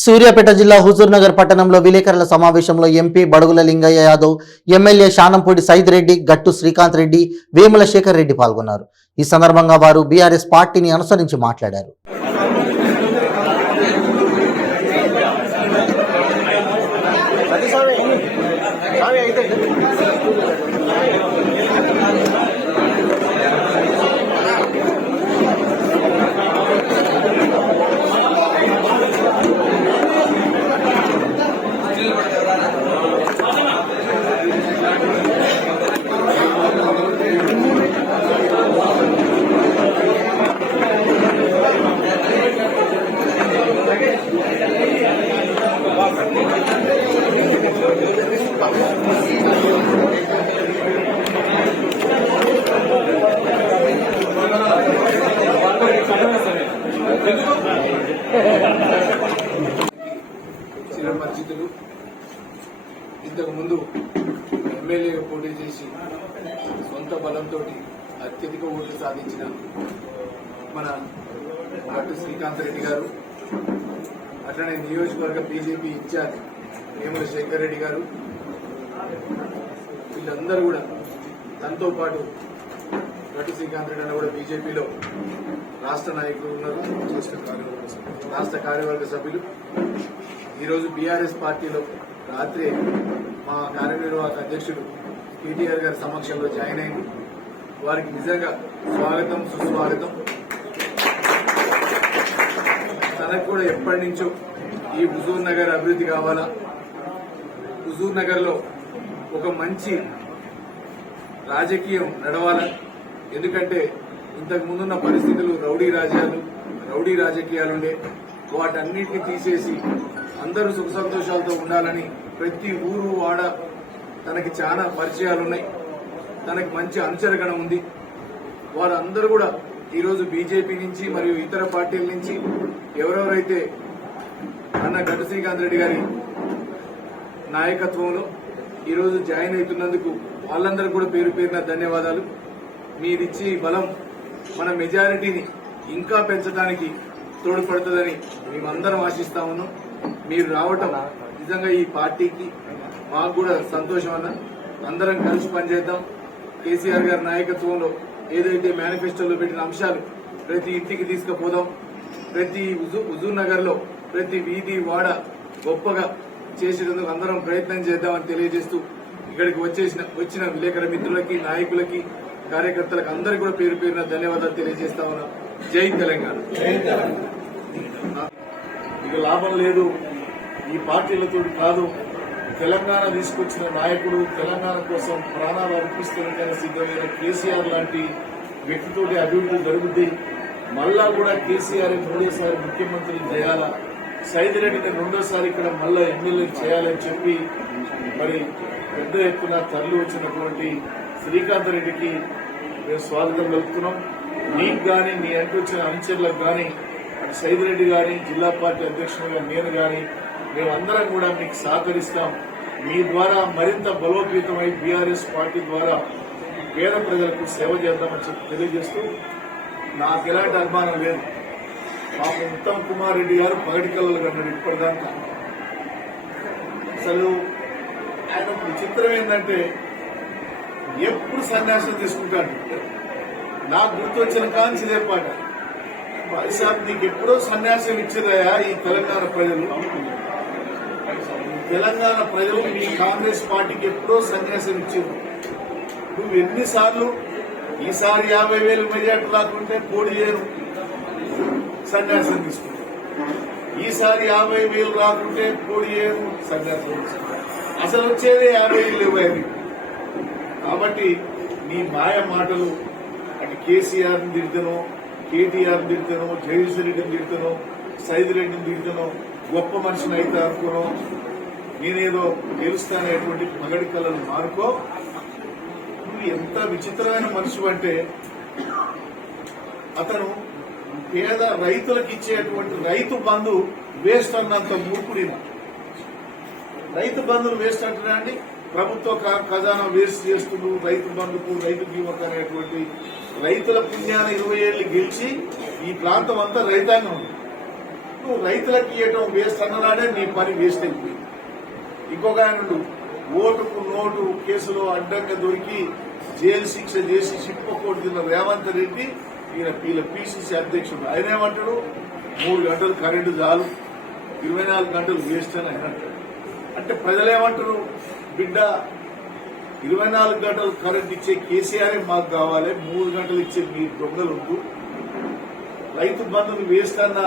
సూర్యాపేట జిల్లా హుజూర్నగర్ పట్టణంలో విలేకరుల సమావేశంలో ఎంపీ బడుగుల లింగయ్య యాదవ్, ఎమ్మెల్యే శానంపూడి సైద్ రెడ్డి, గట్టు శ్రీకాంత్ రెడ్డి, వేముల శేఖర్ రెడ్డి పాల్గొన్నారు. ఈ సందర్భంగా వారు బీఆర్ఎస్ పార్టీని అనుసరించి మాట్లాడారు. చిరపరిచితులు ఇంతకు ముందు ఎమ్మెల్యేగా పోటీ చేసి సొంత బలంతో అత్యధిక ఓట్లు సాధించిన మన గట్టు శ్రీకాంత్ రెడ్డి గారు, అట్లనే నియోజకవర్గ బీజేపీ ఇన్ఛార్జ్ వేముల శేఖర్ రెడ్డి గారు, వీళ్ళందరూ కూడా తనతో పాటు గట్టు శ్రీకాంత్ రెడ్డి అన్న కూడా బీజేపీలో రాష్ట్ర నాయకులు ఉన్నారు, రాష్ట్ర కార్యవర్గ సభ్యులు. ఈరోజు బీఆర్ఎస్ పార్టీలో రాత్రి మా కార్యనిర్వాహక అధ్యక్షుడు కేటీఆర్ గారి సమక్షంలో జాయిన్ అయింది. వారికి నిజంగా స్వాగతం, సుస్వాగతం. తనకు కూడా ఎప్పటి నుంచో ఈ హుజూర్ నగర్ అభివృద్ధి కావాలా, హుజూర్ నగర్ లో ఒక మంచి రాజకీయం నడవాలా. ఎందుకంటే ఇంతకు ముందున్న పరిస్థితులు రౌడీ రాజకీయాలుండే, వాటన్నిటిని తీసేసి అందరూ సుఖ సంతోషాలతో ఉండాలని ప్రతి ఊరు వాడ తనకి చాలా పరిచయాలున్నాయి, తనకి మంచి అనుచరగణ ఉంది. వారందరూ కూడా ఈరోజు బీజేపీ నుంచి మరియు ఇతర పార్టీల నుంచి ఎవరెవరైతే అన్న గట్టు శ్రీకాంత్ రెడ్డి గారి నాయకత్వంలో ఈరోజు జాయిన్ అవుతున్నందుకు వాళ్ళందరూ కూడా పేరు పేరున ధన్యవాదాలు. మీరిచ్చి బలం మన మెజారిటీని ఇంకా పెంచడానికి తోడ్పడుతుందని మేమందరం ఆశిస్తా ఉన్నాం. మీరు రావటం నిజంగా ఈ పార్టీకి మాకు కూడా సంతోషం అన్న. అందరం కలిసి పనిచేద్దాం. కేసీఆర్ గారి నాయకత్వంలో ఏదైతే మేనిఫెస్టోలో పెట్టిన అంశాలు ప్రతి ఇంటికి తీసుకుపోదాం. ప్రతి హుజూర్ నగర్ లో ప్రతి వీధి వాడ గొప్పగా చేసేందుకు అందరం ప్రయత్నం చేద్దామని తెలియజేస్తూ ఇక్కడికి వచ్చిన విలేకరుల మిత్రులకి, నాయకులకి, కార్యకర్తలకు అందరికీ కూడా పేరు పేరున ధన్యవాదాలు తెలియజేస్తా ఉన్నాం. జై తెలంగాణ. ఇక లాభం లేదు, ఈ పార్టీలతో కాదు. తెలంగాణ తీసుకొచ్చిన నాయకుడు, తెలంగాణ కోసం ప్రాణాలు అర్పిస్తున్న సిద్ధమైన కేసీఆర్ లాంటి వ్యక్తితోటి అభివృద్ధి జరుగుద్ది. మళ్ళా కూడా కేసీఆర్ మూడోసారి ముఖ్యమంత్రి చేయాలా, సైద్ రెడ్డిని రెండోసారి ఇక్కడ మళ్ళా ఎమ్మెల్యే చేయాలని చెప్పి మరి పెద్ద ఎత్తున తరలి వచ్చినటువంటి శ్రీకాంత్ రెడ్డికి మేము స్వాగతం కలుపుతున్నాం. నీకు గాని, నీ అంటూ వచ్చిన అనుచరులకు గాని, అటు సైద్ రెడ్డి గాని, జిల్లా పార్టీ అధ్యక్షుడిగా నేను గాని, మేమందరం కూడా మీకు సహకరిస్తాం. మీ ద్వారా మరింత బలోపేతమై బీఆర్ఎస్ పార్టీ ద్వారా పేద ప్రజలకు సేవ చేద్దామని చెప్పి తెలియజేస్తూ, నాకు ఎలాంటి అనుమానం లేదు. మాకు ఉత్తమ్ కుమార్ రెడ్డి గారు పగటి కళలు కన్నాడు ఇప్పటిదాకా. అసలు ఆయన విచిత్రం ఏంటంటే ఎప్పుడు సన్యాసం తీసుకుంటాడు. నాకు గుర్తొచ్చిన కాంచి ఇదే పాట, బాయిసాబ్ నీకు ఎప్పుడో సన్యాసం ఇచ్చేదయా ఈ తెలంగాణ ప్రజలు. తెలంగాణ ప్రజలు మీ కాంగ్రెస్ పార్టీకి ఎప్పుడో సన్యాసం ఇచ్చారు. నువ్వు ఎన్నిసార్లు ఈసారి 50,000 మెజార్టీ రాకుంటే పోటీ చేయరు, సన్యాసం తీసుకుంటారు. ఈసారి 50,000 రాకుంటే పోటీ చేయరు, సన్యాసం తీసుకుంటారు. అసలు వచ్చేది 50,000. కాబట్టి నీ మాయ మాటలు అటు కేసీఆర్ని తిడతాను, కేటీఆర్ని తిడతాను, జగదీశ్వర్ రెడ్డిని తిడతాను, సైద్ రెడ్డిని తిడతాను, గొప్ప మనిషిని అయితే అనుకోను, నేనేదో గెలుస్తానేటువంటి పగడి కళలు మానుకో. నువ్వు ఎంత విచిత్రమైన మనిషి అంటే, అతను పేద రైతులకు ఇచ్చేటువంటి రైతు బంధు వేస్ట్ అన్నంత మూర్ఖుడిన. రైతు బంధువులు వేస్ట్ అంటున్నా అండి, ప్రభుత్వ ఖజానా వేస్ట్ చేస్తూ రైతు బంధుకు, రైతు బీమాకు అనేటువంటి రైతుల పుణ్యాన 20 ఏళ్లు గెలిచి ఈ ప్రాంతం అంతా రైతాంగం. నువ్వు రైతులకు ఇవ్వటం వేస్ట్ అన్నదానే నీ పని వేస్ట్ అయిపోయింది. ఇంకొక ఆయన ఓటుకు నోటు కేసులో అడ్డంగా దొరికి జైలు శిక్ష చేసి చిప్పకోటి తిన్న రేవంత్ రెడ్డి వీళ్ళ పిసిసి అధ్యక్షుడు. ఆయన ఏమంటాడు 3 గంటలు కరెంటు చాలు 24 గంటలు వేస్ట్ అని ఆయన అంటాడు. అంటే ప్రజలేమంటారు, బిడ్డ 24 గంటలు కరెంట్ ఇచ్చే కేసీఆర్ మాకు కావాలి, 3 గంటలు ఇచ్చే మీ దొంగలు వద్దు, రైతు బంధువులు వేస్ట్ అన్న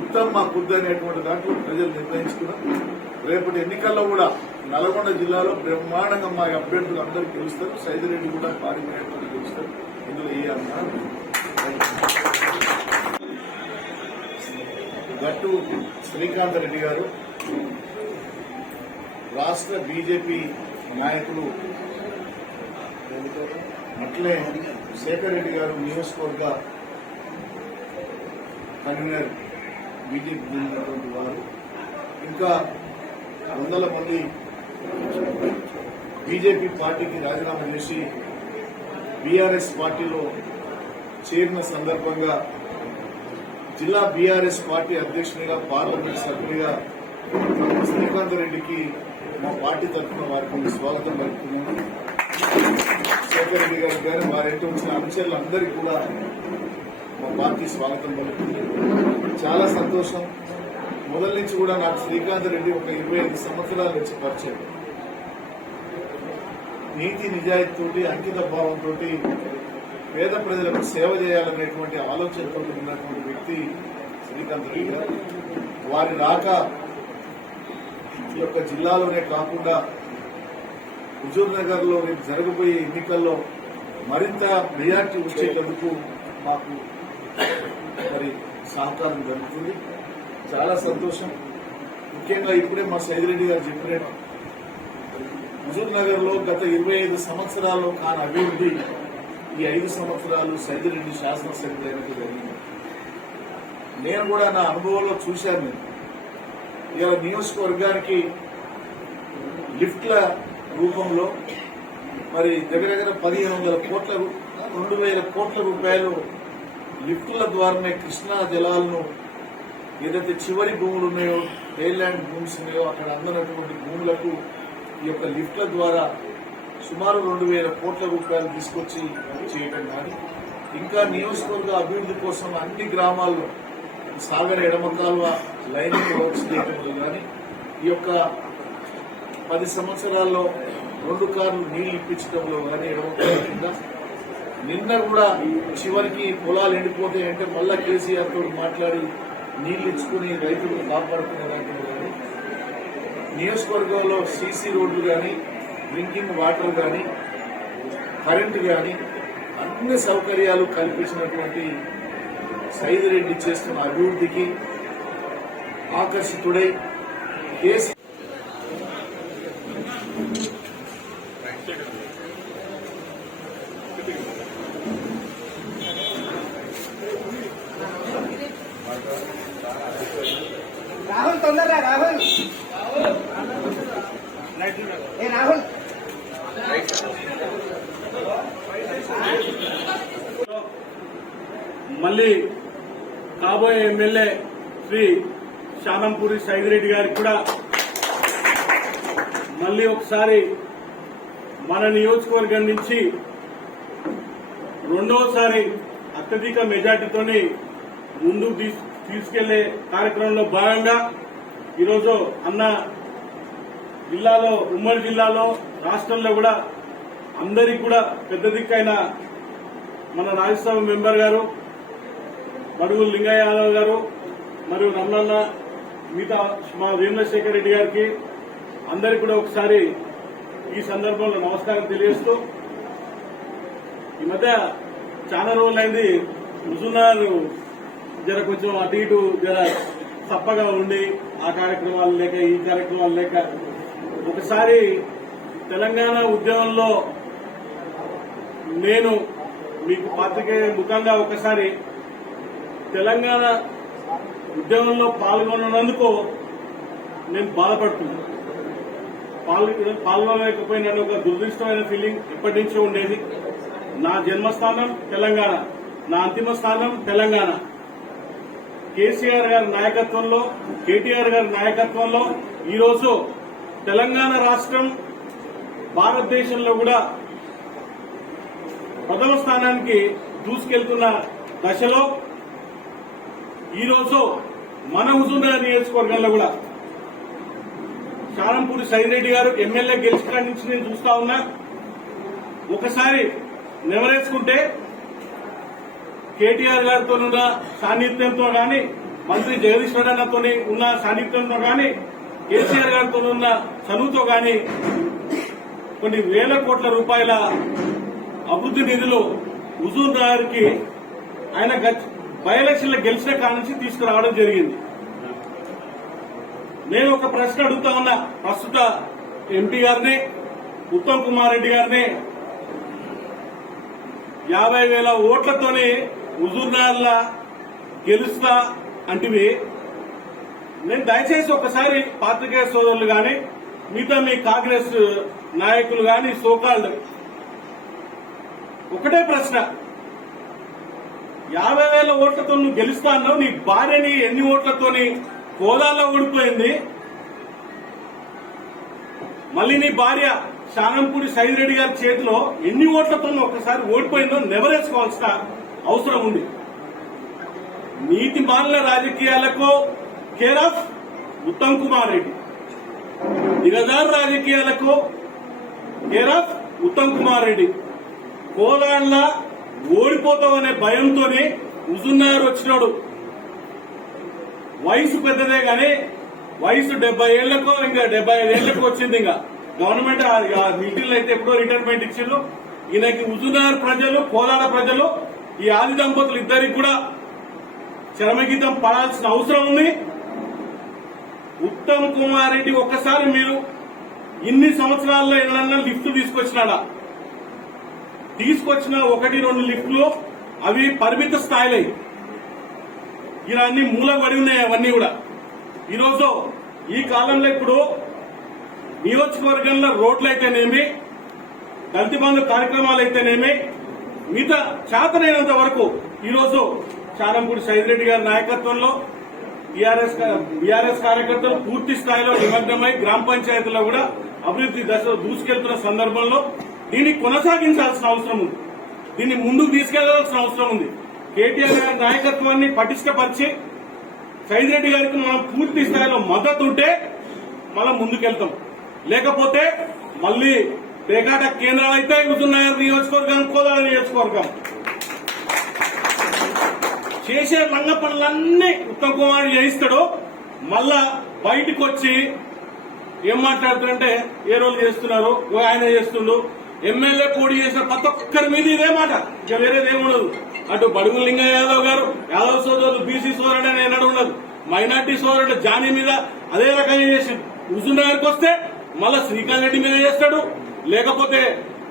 ఉత్తమ్ మాకు వద్దు అనేటువంటి దాంట్లో ప్రజలు నిర్ణయించుకున్నారు. రేపటి ఎన్నికల్లో కూడా నల్గొండ జిల్లాలో బ్రహ్మాండంగా మా అభ్యర్థులు అందరూ గెలుస్తారు. సైదిరెడ్డి కూడా భారీ మేరతో గెలుస్తారు. ఇందులో ఏ అన్నారు గట్టు శ్రీకాంత్ రెడ్డి గారు రాష్ట్ర బీజేపీ నాయకులు, అట్లే శేఖర్ రెడ్డి గారు నియోజకవర్గ కన్వీనర్ బీజేపీ చెందినటువంటి వారు, ఇంకా 100 మంది బీజేపీ పార్టీకి రాజీనామా చేసి బీఆర్ఎస్ పార్టీలో చేరిన సందర్భంగా జిల్లా బీఆర్ఎస్ పార్టీ అధ్యక్షునిగా, పార్లమెంట్ సభ్యునిగా శ్రీకాంత్ రెడ్డికి మా పార్టీ తరఫున వారికి స్వాగతం పలుకుతున్నాను. శేఖర్ రెడ్డి గారు కానీ వారైతే వచ్చిన అంశాలందరికీ కూడా మా పార్టీ స్వాగతం పలుకుతుంది. చాలా సంతోషం. మొదటి నుంచి కూడా నాకు శ్రీకాంత్ రెడ్డి ఒక 25 సంవత్సరాల నుంచి పరిచయం. నీతి నిజాయితీతోటి, అంకిత భావంతో పేద ప్రజలకు సేవ చేయాలనేటువంటి ఆలోచనతో ఉన్నటువంటి వ్యక్తి శ్రీకాంత్ రెడ్డి గారు. వారి రాక ఈ యొక్క జిల్లాలోనే కాకుండా హుజూర్ నగర్ లో రేపు జరగబోయే ఎన్నికల్లో మరింత మెజార్టీ వచ్చేటందుకు మాకు మరి సహకారం జరుగుతుంది. చాలా సంతోషం. ముఖ్యంగా ఇప్పుడే మా సైదిరెడ్డి గారు చెప్పినట్టు హుజూర్ నగర్ లో గత 25 సంవత్సరాల్లో కాని అభివృద్ధి ఈ 5 సంవత్సరాలు సైదిరెడ్డి శాసనసభ్యులు అయినట్టు జరిగింది. నేను కూడా నా అనుభవంలో చూశాను. ఇలా నియోజకవర్గానికి లిఫ్ట్ల రూపంలో మరి దగ్గర 1500 కోట్ల 2000 కోట్ల రూపాయలు లిఫ్టుల ద్వారానే కృష్ణా జలాలను ఏదైతే చివరి భూములు ఉన్నాయో, టైల్యాండ్ భూమ్స్ ఉన్నాయో అక్కడ అందనటువంటి భూములకు ఈ యొక్క లిఫ్ట్ల ద్వారా సుమారు 2000 కోట్ల రూపాయలు తీసుకొచ్చి చేయడం కానీ, ఇంకా నియోజకవర్గ అభివృద్ధి కోసం అన్ని గ్రామాల్లో సాగర్ ఎడమ కాలువ లైనింగ్ వర్క్స్ చేయడంలో కానీ, ఈ యొక్క 10 సంవత్సరాల్లో 2 కార్లు నీళ్లు ఇప్పించడంలో కానీ ఎడమ కాలువ కింద నిన్న కూడా చివరికి పొలాలు ఎండిపోతాయి అంటే మళ్ళా కేసీఆర్ తో మాట్లాడి నీళ్లు ఇచ్చుకుని రైతులు కాపాడుకునే దాంట్లో కానీ, నియోజకవర్గంలో సీసీ రోడ్లు కానీ, డ్రింకింగ్ వాటర్ కానీ, కరెంటు కానీ అన్ని సౌకర్యాలు కల్పించినటువంటి సైదిరెడ్డి చేస్తున్న అభివృద్ధికి ఆకర్షితుడై కేసీ రాహుల్ తొందరగా రాహుల్ ఏ రాహుల్ మళ్ళీ కాబోయే ఎమ్మెల్యే శ్రీ శానంపూరి సైదిరెడ్డి గారికి కూడా మళ్ళీ ఒకసారి మన నియోజకవర్గం నుంచి రెండోసారి అత్యధిక మెజార్టీతోని ముందుకు తీసుకెళ్లే కార్యక్రమంలో భాగంగా ఈరోజు అన్న జిల్లాలో, ఉమ్మడి జిల్లాలో, రాష్ట్రంలో కూడా అందరికీ కూడా పెద్ద దిక్కైన మన రాజ్యసభ మెంబర్ గారు బడుగుల లింగయ్య యాదవ్ గారు మరియు రమణన్న, మిగతా మా వేములశేఖర్ రెడ్డి గారికి అందరికీ కూడా ఒకసారి ఈ సందర్భంలో నమస్కారం తెలియజేస్తూ, ఈ మధ్య చాలా రోజులైంది హుజూర్నగర్ జర కొంచెం అటు ఇటు జర తప్పగా ఉండి ఆ కార్యక్రమాలు లేక ఈ కార్యక్రమాలు లేక ఒకసారి తెలంగాణ ఉద్యమంలో నేను మీకు పాత్రికేయ ముఖంగా ఒకసారి తెలంగాణ ఉద్యమంలో పాల్గొన్నందుకు నేను బాధపడుతున్నాను. పాల్గొనలేకపోయిన ఒక దురదృష్టమైన ఫీలింగ్ ఎప్పటి నుంచో ఉండేది. నా జన్మస్థానం తెలంగాణ, నా అంతిమ స్థానం తెలంగాణ. కేసీఆర్ గారి నాయకత్వంలో, కేటీఆర్ గారి నాయకత్వంలో ఈరోజు తెలంగాణ రాష్ట్రం భారతదేశంలో కూడా ప్రథమ స్థానానికి దూసుకెళ్తున్న దశలో ఈరోజు మన హుజూర్నగర్ నియోజకవర్గంలో కూడా శానంపూడి సైదిరెడ్డి గారు ఎమ్మెల్యే గెలిచిన నుంచి నేను చూస్తా ఉన్నా. ఒకసారి నెమరేసుకుంటే కేటీఆర్ గారితో ఉన్న సాన్నిధ్యంతో గాని, మంత్రి జగదీష్ రెడ్డితో ఉన్న సాన్నిధ్యంతో గాని, కేసీఆర్ గారితో ఉన్న చనువుతో గాని కొన్ని వేల కోట్ల రూపాయల అభివృద్ది నిధులు హుజూర్నగర్ కి ఆయన బై ఎలక్షన్లో గెలిచిన కాడ నుంచి తీసుకురావడం జరిగింది. నేను ఒక ప్రశ్న అడుగుతా ఉన్నా ప్రస్తుత ఎంపీ గారిని, ఉత్తమ్ కుమార్ రెడ్డి గారిని. 50,000 ఓట్లతోని హుజూర్నగర్లా గెలుస్తా అంటివి. నేను దయచేసి ఒకసారి పాత్రికేయ సోదరులు గాని, మిగతా మీ కాంగ్రెస్ నాయకులు గాని, సోకాల్డ్ ఒకటే ప్రశ్న, 50,000 ఓట్లతో నువ్వు గెలుస్తా అన్నావు, నీ భార్యని ఎన్ని ఓట్లతోని కోదాల్లో ఓడిపోయింది. మళ్ళీ నీ భార్య శానంపూడి సైదిరెడ్డి గారి చేతిలో ఎన్ని ఓట్లతో ఒకసారి ఓడిపోయిందో నెవరేసుకోవాల్సిన అవసరం ఉంది. నీతి మాలిన రాజకీయాలకు కేర్ ఆఫ్ ఉత్తమ్ కుమార్ రెడ్డి, దిగజారు రాజకీయాలకు కేర్ ఆఫ్ ఉత్తమ్ కుమార్ రెడ్డి. కోదాళ్ళ ఓడిపోతామనే భయంతోనే హుజూర్నగర్ వచ్చినాడు. వయసు పెద్దదే గాని వయసు 70 ఏళ్లకో ఇంకా 75 ఏళ్లకు వచ్చింది. ఇంకా గవర్నమెంట్ మిలిటరీలో అయితే ఎప్పుడో రిటైర్మెంట్ ఇచ్చిండ్రు. ఈయనకి హుజూర్నగర్ ప్రజలు, కోదాడ ప్రజలు, ఈ ఆది దంపతులు ఇద్దరికి కూడా చరమగీతం పడాల్సిన అవసరం ఉంది. ఉత్తమ్ కుమార్ రెడ్డి ఒక్కసారి మీరు ఇన్ని సంవత్సరాల్లో ఏదన్నా లిఫ్ట్ తీసుకొచ్చినాడా? తీసుకొచ్చిన 1-2 లిఫ్ట్లు అవి పరిమిత స్థాయిలో, ఇలా అన్ని మూలబడి ఉన్నాయి. అవన్నీ కూడా ఈరోజు ఈ కాలంలో ఇప్పుడు నియోజకవర్గంలో రోడ్లు అయితేనేమి, దళిత బంధు కార్యక్రమాలు అయితేనేమి, మిగతా చేతనైనంత వరకు ఈరోజు శానంపూడి సైదిరెడ్డి గారి నాయకత్వంలో బీఆర్ఎస్ కార్యకర్తలు పూర్తి స్థాయిలో నిమగ్నమై గ్రామ పంచాయతీలో కూడా అభివృద్ది దశలో దూసుకెళ్తున్న సందర్భంలో దీన్ని కొనసాగించాల్సిన అవసరం ఉంది. దీన్ని ముందుకు తీసుకెళ్లాల్సిన అవసరం ఉంది. కేటీఆర్ గారి నాయకత్వాన్ని పటిష్టపరిచి సైదిరెడ్డి గారికి మనం పూర్తి స్థాయిలో మద్దతు ఉంటే మనం ముందుకెళ్తాం. లేకపోతే మళ్లీ పేకాట కేంద్రాలు అయితే హుజూర్నగర్ నియోజకవర్గం, కోదాడ నియోజకవర్గం చేసే లంగ పనులన్నీ ఉత్తమ్ కుమార్ చేయిస్తాడు. మళ్ళా బయటకు వచ్చి ఏం మాట్లాడుతారంటే ఏ రోజు చేస్తున్నారు, ఆయన చేస్తుండు, ఎమ్మెల్యే పోటీ చేసిన ప్రతి ఒక్కరి మీద ఇదే మాట, ఇక వేరేదేముండదు. అటు బడుగు లింగయ్య యాదవ్ గారు, యాదవ్ సోదరులు, బీసీ సోదరుడు అని ఎన్నడూ ఉండదు. మైనార్టీ సోదరుడు జానీ మీద అదే రకంగా చేసిండు. హుజూర్నగర్కి వస్తే మళ్ళా శ్రీకాంత్ రెడ్డి మీద చేస్తాడు, లేకపోతే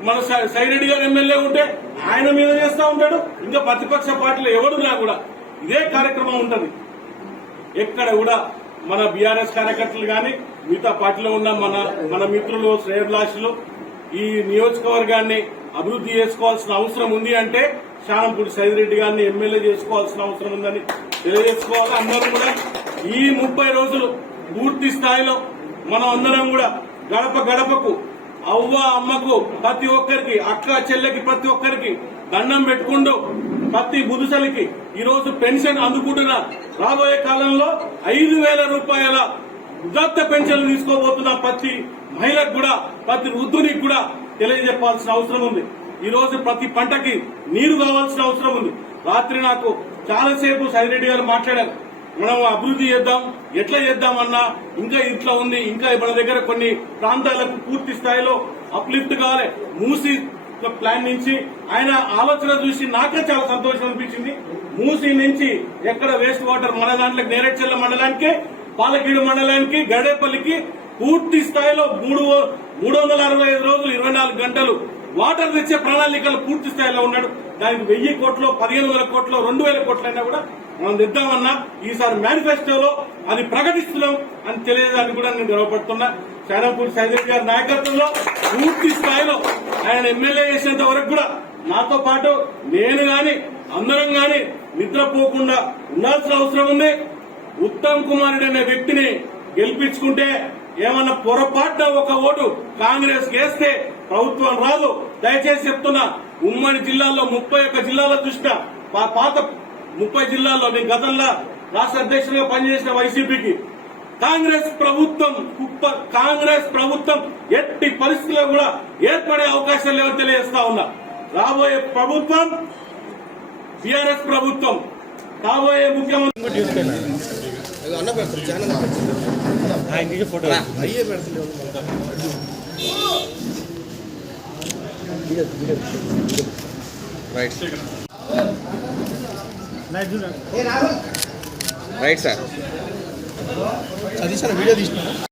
మన సైరెడ్డి గారు ఎమ్మెల్యే ఉంటే ఆయన మీద చేస్తా ఉంటాడు. ఇంకా ప్రతిపక్ష పార్టీలు ఎవరున్నా కూడా ఇదే కార్యక్రమం ఉంటది. ఎక్కడ కూడా మన బీఆర్ఎస్ కార్యకర్తలు గాని, మిగతా పార్టీలో ఉన్న మన మిత్రులు, శ్రేయభిలాషులు ఈ నియోజకవర్గాన్ని అభివృద్ది చేసుకోవాల్సిన అవసరం ఉంది అంటే శానంపూడి సైదిరెడ్డి గారిని ఎమ్మెల్యే చేసుకోవాల్సిన అవసరం ఉందని తెలియజేసుకోవాలి. అందరూ కూడా ఈ 30 రోజులు పూర్తి స్థాయిలో మనం అందరం కూడా గడప గడపకు, అవ్వ అమ్మకు, ప్రతి ఒక్కరికి, అక్క చెల్లెకి ప్రతి ఒక్కరికి దండం పెట్టుకుంటూ, ప్రతి ముదుసలికి ఈరోజు పెన్షన్ అందుకుంటున్న, రాబోయే కాలంలో 5,000 రూపాయల వృద్ధాప్య పెన్షన్లు తీసుకోబోతున్న ప్రతి మహిళకు కూడా, ప్రతి వృద్ధునికి కూడా తెలియజెప్పాల్సిన అవసరం ఉంది. ఈ రోజు ప్రతి పంటకి నీరు కావాల్సిన అవసరం ఉంది. రాత్రి నాకు చాలాసేపు సైదిరెడ్డి గారు మాట్లాడారు, మనం అభివృద్ది చేద్దాం, ఎట్లా చేద్దామన్నా ఇంకా ఇట్లా ఉంది, ఇంకా మన దగ్గర కొన్ని ప్రాంతాలకు పూర్తి స్థాయిలో అప్లిఫ్ట్ కావాలి. మూసి ప్లాన్ నుంచి ఆయన ఆలోచన చూసి నాకే చాలా సంతోషం అనిపించింది. మూసి నుంచి ఎక్కడ వేస్ట్ వాటర్ మన దాంట్లోకి నేరేడ్చెల్ల మండలానికి, పాలకీడు మండలానికి, గడేపల్లికి పూర్తి స్థాయిలో 365 రోజులు 24 గంటలు వాటర్ తెచ్చే ప్రణాళికలు పూర్తి స్థాయిలో ఉన్నాడు. దానికి 1000 కోట్లు, 1500 కోట్లు, 2000 కోట్లైనా కూడా మనం తెద్దామన్నా ఈసారి మేనిఫెస్టోలో అది ప్రకటిస్తున్నాం అని తెలియదాన్ని కూడా నేను గర్వపడుతున్నా. శానంపూడి సైదిరెడ్డి గారి నాయకత్వంలో పూర్తి స్థాయిలో ఆయన ఎమ్మెల్యే చేసేంత వరకు కూడా నాతో పాటు నేను గాని, అందరం గాని, నిద్రపోకుండా ఉండాల్సిన అవసరం ఉంది. ఉత్తమ్ కుమార్ రెడ్డి అనే వ్యక్తిని గెలిపించుకుంటే ఏమన్నా పొరపాటున ఒక ఓటు కాంగ్రెస్ వేస్తే ప్రభుత్వం రాదు. దయచేసి చెప్తున్నా, ఉమ్మడి జిల్లాల్లో 31 జిల్లాల దృష్ట్యా పాత 30 జిల్లాల్లో నేను గతంలో రాష్ట్ర అధ్యక్షుడిగా పనిచేసిన వైసీపీకి కాంగ్రెస్ ప్రభుత్వం ఎట్టి పరిస్థితుల్లో కూడా ఏర్పడే అవకాశం లేవని తెలియజేస్తా ఉన్నా. రాబోయే ప్రభుత్వం టీఆర్ఎస్ ప్రభుత్వం, కాబోయే ముఖ్యమంత్రి ఏ రాహుల్ రైట్ సార్.